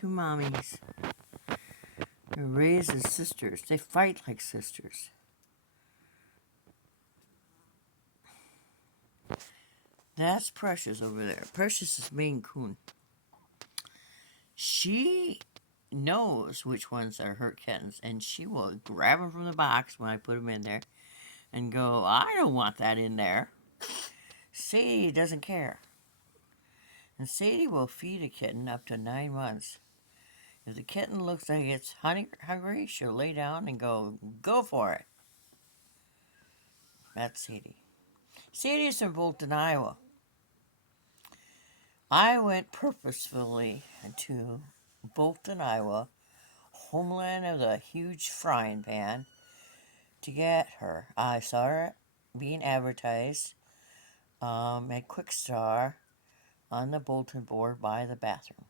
two mommies. They're raised as sisters. They fight like sisters. That's Precious over there. Precious is Maine Coon. She knows which ones are her kittens, and she will grab them from the box when I put them in there and go, I don't want that in there. Sadie doesn't care. And Sadie will feed a kitten up to 9 months. If the kitten looks like it's hungry, she'll lay down and go for it. That's Sadie. Sadie's from Bolton, Iowa. I went purposefully to Bolton, Iowa, homeland of the huge frying pan, to get her. I saw her being advertised at Quick Star on the bulletin board by the bathroom.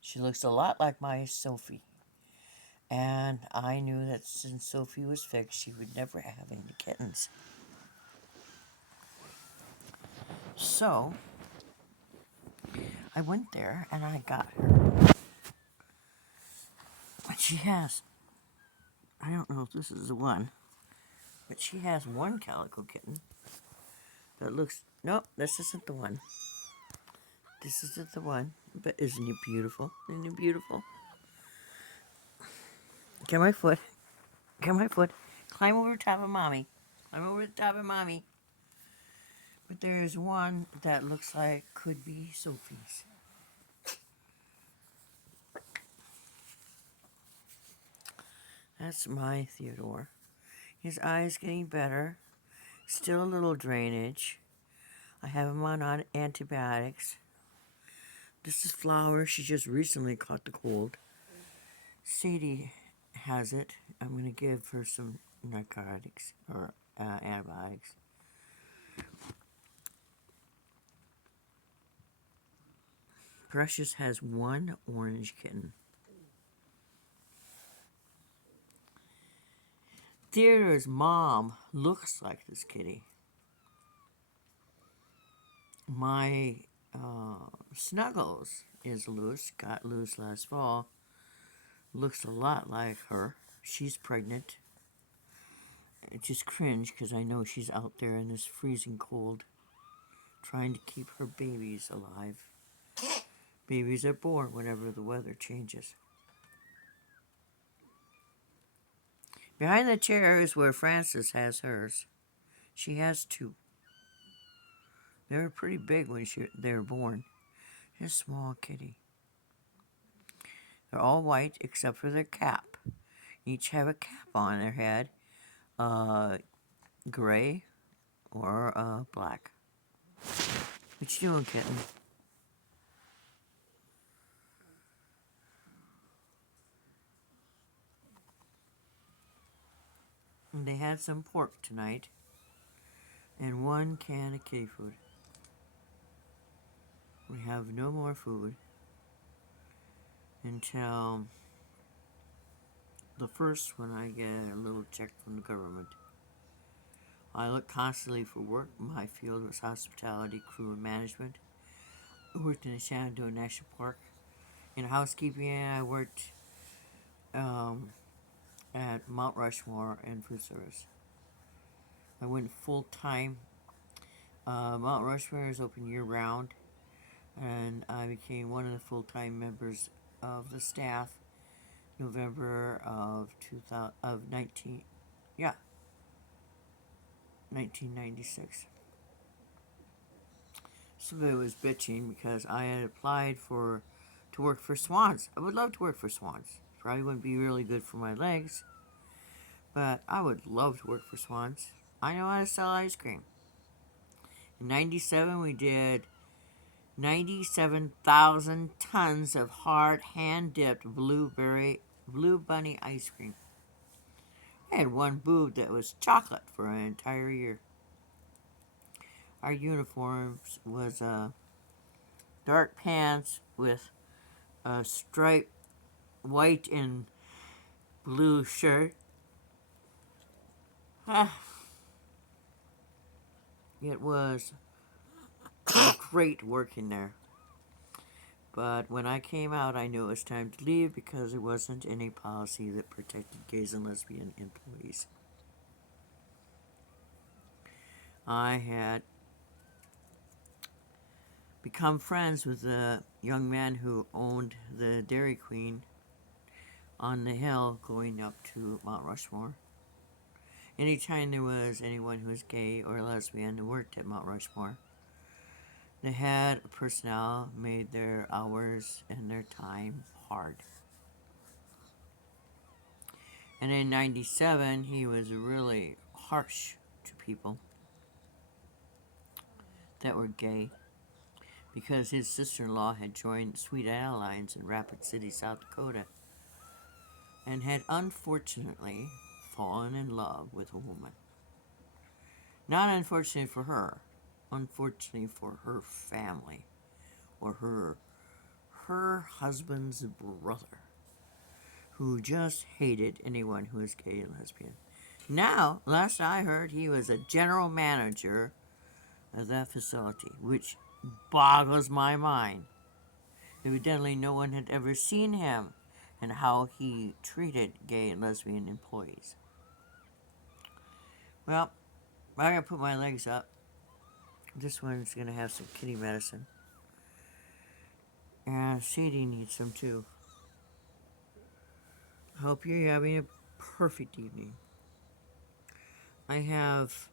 She looks a lot like my Sophie. And I knew that since Sophie was fixed, she would never have any kittens. So, I went there and I got her. But she has, I don't know if this is the one, but she has one calico kitten that looks, nope, this isn't the one. This isn't the one, but isn't he beautiful? Isn't he beautiful? Get my foot. Get my foot. Climb over the top of mommy. Climb over the top of mommy. But there's one that looks like could be Sophie's. That's my Theodore. His eye's getting better. Still a little drainage. I have him on antibiotics. This is Flower. She just recently caught the cold. Sadie has it. I'm going to give her some narcotics or antibiotics. Precious has one orange kitten. Theodore's mom looks like this kitty. My Snuggles is loose, got loose last fall. Looks a lot like her. She's pregnant. I just cringe because I know she's out there in this freezing cold trying to keep her babies alive. Babies are born whenever the weather changes. Behind the chair is where Frances has hers. She has two. They were pretty big when they were born. She's a small kitty. They're all white except for their cap. Each have a cap on their head, gray or black. What you doing, kitten? And they had some pork tonight and 1 can of kitty food. We have no more food until the first when I get a little check from the government. I look constantly for work. My field was hospitality, crew, and management. I worked in the Shenandoah National Park. In housekeeping, I worked at Mount Rushmore and food service. I went full-time. Mount Rushmore is open year-round, and I became one of the full-time members of the staff November of 1996. Somebody was bitching because I had applied to work for Swans. I would love to work for Swans. Probably wouldn't be really good for my legs, but I would love to work for Swans. I know how to sell ice cream. In 97, we did 97,000 tons of hard, hand-dipped blue bunny ice cream. I had one booth that was chocolate for an entire year. Our uniforms was dark pants with a striped white and blue shirt. It was great working there. But when I came out, I knew it was time to leave because there wasn't any policy that protected gays and lesbian employees. I had become friends with the young man who owned the Dairy Queen on the hill going up to Mount Rushmore. Anytime there was anyone who was gay or lesbian who worked at Mount Rushmore, the head personnel made their hours and their time hard. And in 97, he was really harsh to people that were gay because his sister-in-law had joined Sweet Airlines in Rapid City, South Dakota, and had unfortunately fallen in love with a woman. Not unfortunately for her, unfortunately for her family, or her husband's brother, who just hated anyone who was gay and lesbian. Now, last I heard, he was a general manager of that facility, which boggles my mind. Evidently, no one had ever seen him and how he treated gay and lesbian employees. Well, I gotta put my legs up. This one's gonna have some kitty medicine. And Sadie needs some too. Hope you're having a perfect evening. I have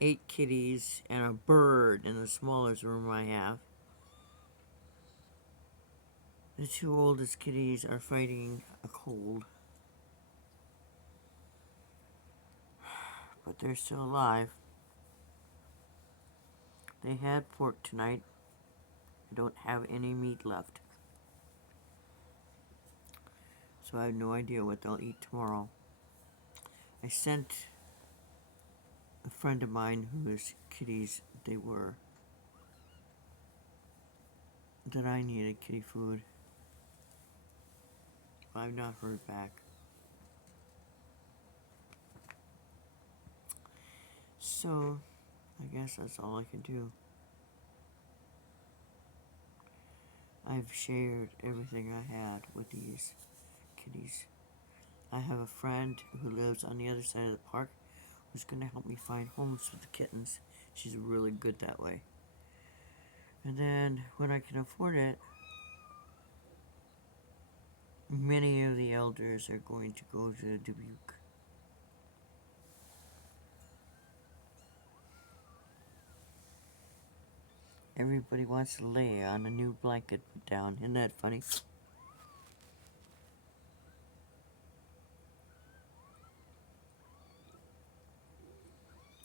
8 kitties and a bird in the smallest room I have. The 2 oldest kitties are fighting a cold, but they're still alive. They had pork tonight. I don't have any meat left, so I have no idea what they'll eat tomorrow. I sent a friend of mine whose kitties they were that I needed kitty food. I've not heard back. So, I guess that's all I can do. I've shared everything I had with these kitties. I have a friend who lives on the other side of the park who's going to help me find homes for the kittens. She's really good that way. And then, when I can afford it, many of the elders are going to go to Dubuque. Everybody wants to lay on a new blanket put down. Isn't that funny?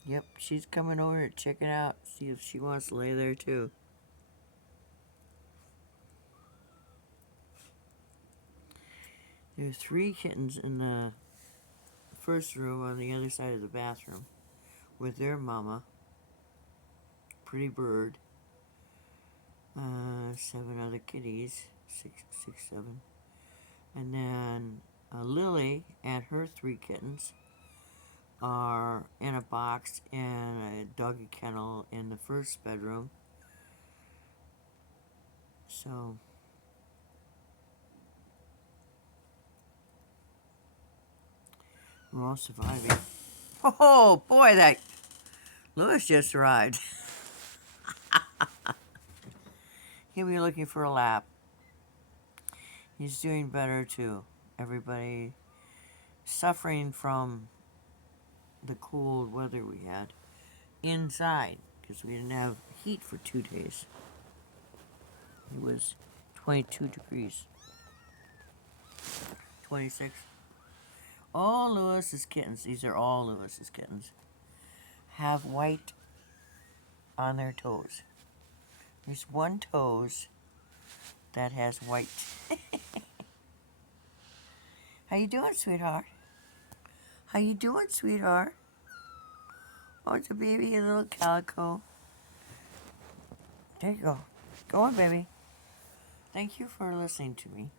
Yep, she's coming over to check it out, see if she wants to lay there too. There are 3 kittens in the first room on the other side of the bathroom with their mama, pretty bird, 7 other kitties, six, 7, and then Lily and her 3 kittens are in a box in a doggy kennel in the first bedroom. So we're all surviving. Oh boy, that Lewis just arrived. He'll be looking for a lap. He's doing better too. Everybody suffering from the cold weather we had inside because we didn't have heat for 2 days. It was 22 degrees. 26. All Lewis's kittens, these are all Lewis's kittens, have white on their toes. There's one toes that has white. How you doing, sweetheart? How you doing, sweetheart? Oh, it's a baby, a little calico. There you go. Go on, baby. Thank you for listening to me.